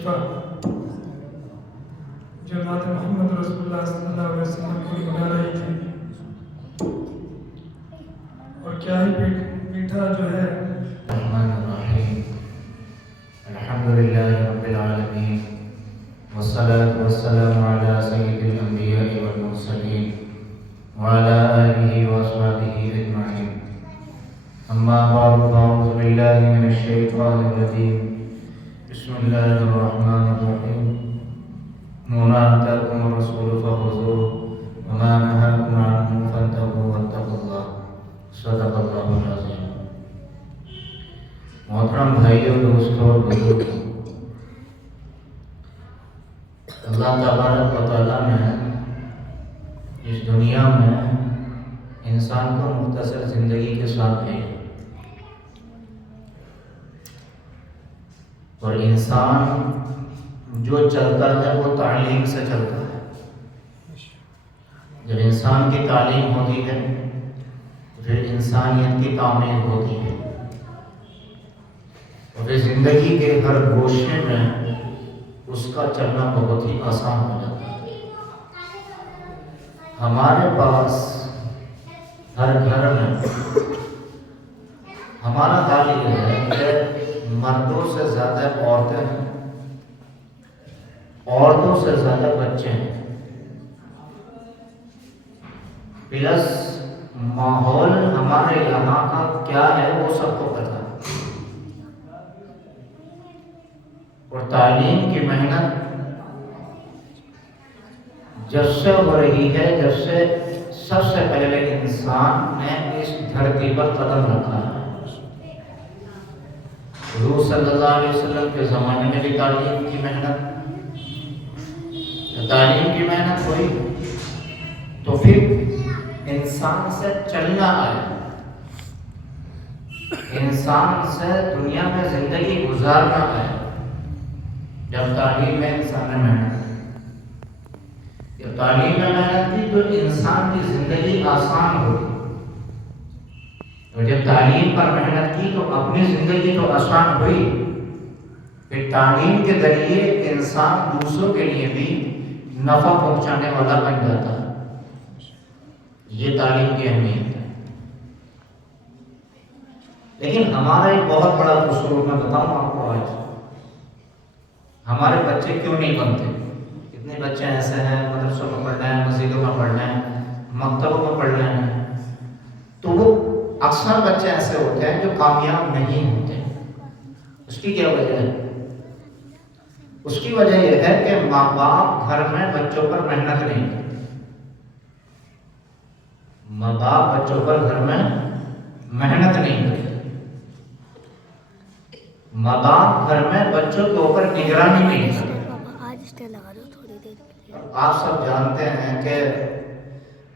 شفا جو ذات محمد رسول اللہ صلی اللہ علیہ وسلم کو بنا رہی تھی، اور کیا ہی میٹھا جو ہے الرحمن الرحیم الحمدللہ رب العالمین والصلاة والسلام علی سید الانبیاء والمرسلین وعلی آلہ واصحابہ اجمعین، اما بعد فاعوذ باللہ من الشیطان الرجیم، بسم اللہ الرحمن الرحیم، وما آتاکم الرسول فخذوه وما نهاکم عنہ فانتہوا واتقوا اللہ، صدق اللہ العظیم۔ محترم بھائیوں، دوستوں اور بزرگوں، اللہ تبارک و تعالیٰ نے اس دنیا میں انسان کو مختصر زندگی کے ساتھ بھیجا، اور انسان جو چلتا ہے وہ تعلیم سے چلتا ہے۔ جب انسان کی تعلیم ہوتی ہے تو پھر انسانیت کی تعمیر ہوتی ہے، اور پھر زندگی کے ہر گوشے میں اس کا چلنا بہت ہی آسان ہو جاتا ہے۔ ہمارے پاس ہر گھر میں ہمارا حال یہ ہے کہ مردوں سے زیادہ عورتیں ہیں، عورتوں سے زیادہ بچے ہیں، پلس ماحول ہمارے یہاں کا کیا ہے وہ سب کو پتہ ہے، اور تعلیم کی محنت جب سے ہو رہی ہے، جب سے سب سے پہلے انسان نے اس دھرتی پر قدم رکھا ہے۔ حضور صلی اللہ علیہ وسلم کے زمانے میں بھی تعلیم کی محنت ہوئی، تو پھر انسان سے چلنا آیا، انسان سے دنیا میں زندگی گزارنا آیا، جب تعلیم میں انسان نے محنت کی، جب تعلیم میں محنت کی تو انسان کی زندگی آسان ہوئی، اور جب تعلیم پر محنت کی تو اپنی زندگی تو آسان ہوئی، پھر تعلیم کے ذریعے انسان دوسروں کے لیے بھی نفع پہنچانے والا بن جاتا ہے۔ یہ تعلیم کی اہمیت ہے۔ لیکن ہمارا ایک بہت بڑا قصور میں بتاؤں آپ کو، آج ہمارے بچے کیوں نہیں بنتے؟ کتنے بچے ایسے ہیں مدرسوں میں پڑھ رہے ہیں، مسجدوں میں پڑھ رہے ہیں، مکتبوں میں پڑھ رہے ہیں، تو وہ اکثر بچے ایسے ہوتے ہیں جو کامیاب نہیں ہوتے۔ اس کی کیا وجہ ہے؟ اس کی وجہ یہ ہے کہ ماں باپ گھر میں بچوں پر محنت نہیں کرتے، ماں باپ بچوں پر گھر میں محنت نہیں کرتے، ماں باپ گھر میں بچوں کے اوپر نگرانی نہیں کرتے۔ آپ سب جانتے ہیں کہ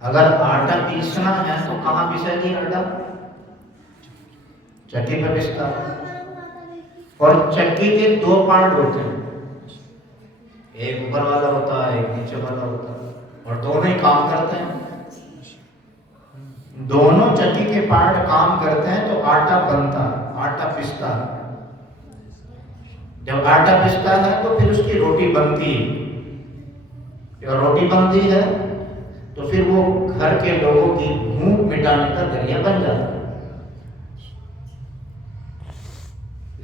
اگر آٹا پیسنا ہے تو کہاں پیسے گی آٹا؟ چکی پہ پیستا ہے، اور چکی کے دو پارٹ ہوتے ہیں، ایک اوپر والا ہوتا ہے، ایک نیچے والا ہوتا ہے، اور دونوں ہی کام کرتے ہیں۔ دونوں چکی کے پارٹ کام کرتے ہیں تو آٹا بنتا ہے، آٹا پستا ہے۔ جب آٹا پستا ہے تو پھر اس کی روٹی بنتی ہے، جب روٹی بنتی ہے تو پھر وہ گھر کے لوگوں کی بھوک مٹانے کا ذریعہ بن جاتا ہے۔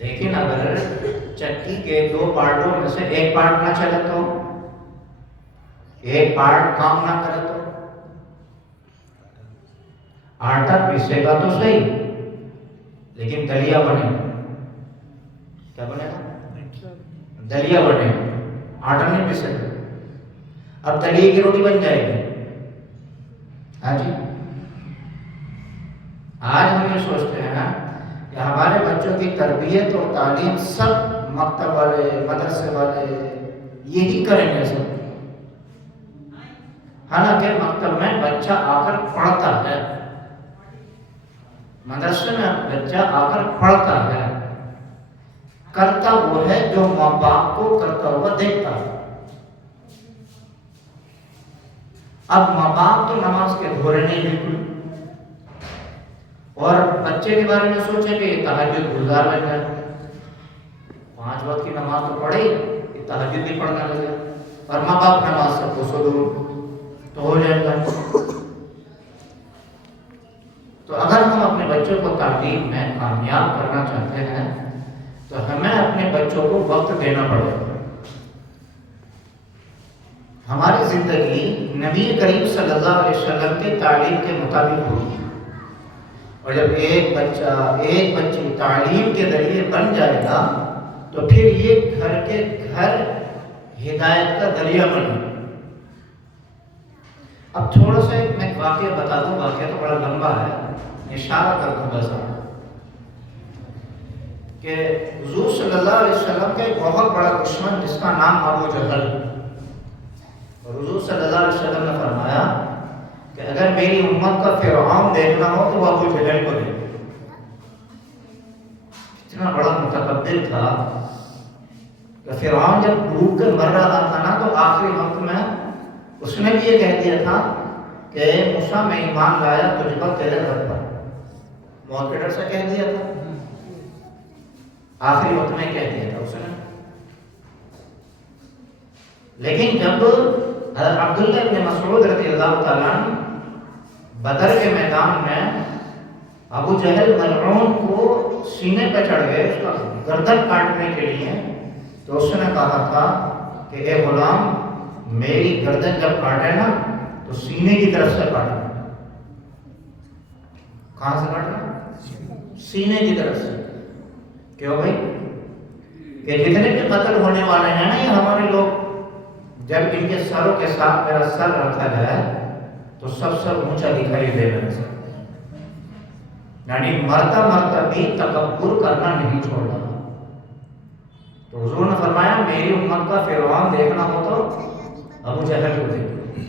لیکن اگر چکی کے دو پارٹوں میں سے ایک پارٹ نہ چلے تو، ایک پارٹ کام نہ کرے تو آٹا پیسے گا تو صحیح، لیکن دلیا بنے گا۔ کیا بنے گا؟ دلیا بنے گا، آٹا نہیں پیسے گا۔ اب دلیے کی روٹی بن جائے گی۔ ہاں جی، آج ہم یہ سوچتے ہیں کہ ہمارے بچوں کی تربیت اور تعلیم سب مکتب والے، مدرسے والے یہی کریں گے سب، حالانکہ مکتب میں بچہ آ کر پڑھتا ہے، مدرسے میں بچہ آ کر پڑھتا ہے، کرتا وہ ہے جو ماں باپ کو کرتا ہوا دیکھتا ہے۔ اب ماں باپ تو نماز کے دھورے نہیں بالکل، اور بچے کے بارے میں سوچے کہ تہجد گزار بن جائے، 5 وقت کی نماز تو پڑھے، تہجد بھی پڑھنے لگے اور ماں باپ نماز سے کو دور تو ہو جائے گا. تو اگر ہم اپنے بچوں کو تعلیم میں کامیاب کرنا چاہتے ہیں تو ہمیں اپنے بچوں کو وقت دینا پڑے گا. ہماری زندگی نبی کریم صلی اللہ علیہ وسلم کی تعلیم کے مطابق ہوگی. اور جب ایک بچی تعلیم کے ذریعے بن جائے گا تو پھر یہ گھر کے گھر ہدایت کا ذریعہ بنے. اب تھوڑا سا میں ایک واقعہ بتا دوں. واقعہ تو بڑا لمبا ہے, اشارہ کر دوں بس کہ حضور صلی اللہ علیہ وسلم کا ایک بہت بڑا دشمن جس کا نام ابو جہل. اور حضور صلی اللہ علیہ وسلم نے فرمایا کہ اگر میری امت کا فرعون دیکھنا ہو تو وہ ابو جہل کو دیکھو. اتنا بڑا متکبر تھا کہ فرعون جب ڈوب کر مر رہا تھا نا تو آخری وقت میں اس نے بھی یہ کہہ دیا تھا کہ موسیٰ میں ایمان لایا تجھ پر تیرے گھر پر. موت کے ڈر سے کہہ دیا تھا, آخری وقت میں کہہ دیا تھا اس نے. لیکن جب حضرت عبداللہ بن مسعود رضی اللہ تعالیٰ عنہ بدر کے میدان میں ابو جہل ملعون کو سینے پہ چڑھ گئے اس کا گردن کاٹنے کے لیے, تو اس نے کہا تھا کہ اے غلام میری گردن جب کاٹے نا تو سینے کی طرف سے کاٹنا. کہاں سے کاٹنا؟ سینے کی طرف سے. کیوں بھائی؟ کہ جتنے بھی قتل ہونے والے ہیں نا یہ ہمارے لوگ, جب ان کے سروں کے ساتھ میرا سر رکھا جائے تو سب سر اونچا دکھائی دے میرا سر. یعنی مرتا مرتا بھی تکبر کرنا نہیں چھوڑنا. تو حضور نے فرمایا میری امت کا فرعون دیکھنا ہو تو ابو جہل کو دیکھو.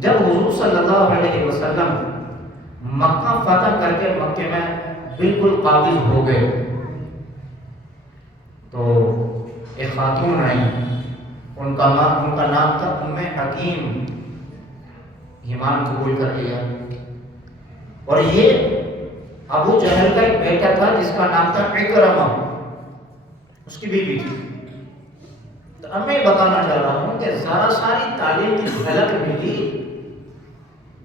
جب حضور صلی اللہ علیہ وسلم مکہ فتح کر کے مکے میں بالکل قابض ہو گئے تو ایک خاتون آئی, ان کا نام تھا ام حکیم. ایمان قبول کر لیا. اور یہ ابو جہل کا ایک بیٹا تھا جس کا نام تھا اکرمہ, اس کی بیوی تھی. تو اب میں بتانا چاہ رہا ہوں کہ ذرا ساری تعلیم کی جھلک ملی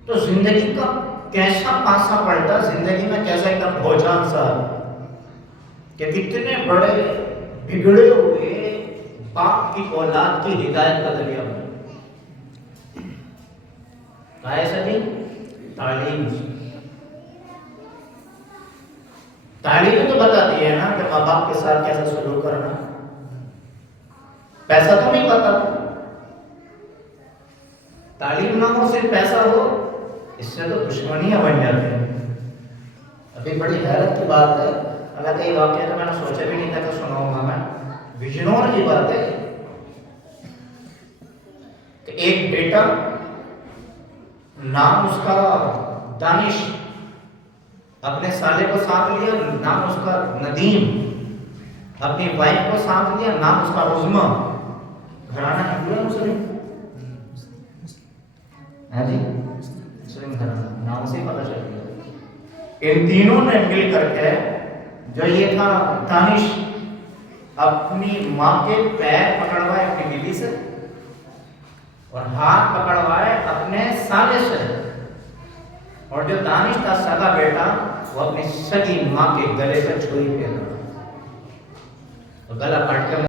تو زندگی کا کیسا پاسا پلٹا, زندگی میں کیسا ایک دم بھوجان سا کہ کتنے بڑے بگڑے ہوئے باپ کی اولاد کی ہدایت کا ذریعہ بنے. کیسا نہیں؟ تعلیم تو بتاتی ہے نا کہ ماں باپ کے ساتھ کیسا سلوک کرنا. پیسہ تو نہیں پتا. تعلیم نہ ہو صرف پیسہ ہو اس سے تو دشمنیاں بن جاتی ہیں. ابھی بڑی حیرت کی بات ہے, اللہ کا یہ واقعہ تو میں نے سوچا بھی نہیں تھا کہ سناؤں گا میں. ویژنور کی بات ہے کہ ایک بیٹا, نام اس کا دانش, اپنے سالے کو ساتھ لیا, نام اس کا ندیم, اپنی وائف کو ساتھ لیا, نام اس کا عظمہ. گھرانہ ہندو ہے مسلم؟ ہاں جی مسلم گھرانہ, نام سے پتہ چل گیا. ان تینوں نے مل کر کے جو یہ تھا دانش اپنی ماں کے پیر پکڑوائے اپنی بیوی سے اور ہاتھ پکڑوائے اپنے سالے سے, اور جو دانش تھا سگا بیٹا وہ اپنی سگی ماں کے گلے پر چھری پھیر رہا, گلا کاٹ کے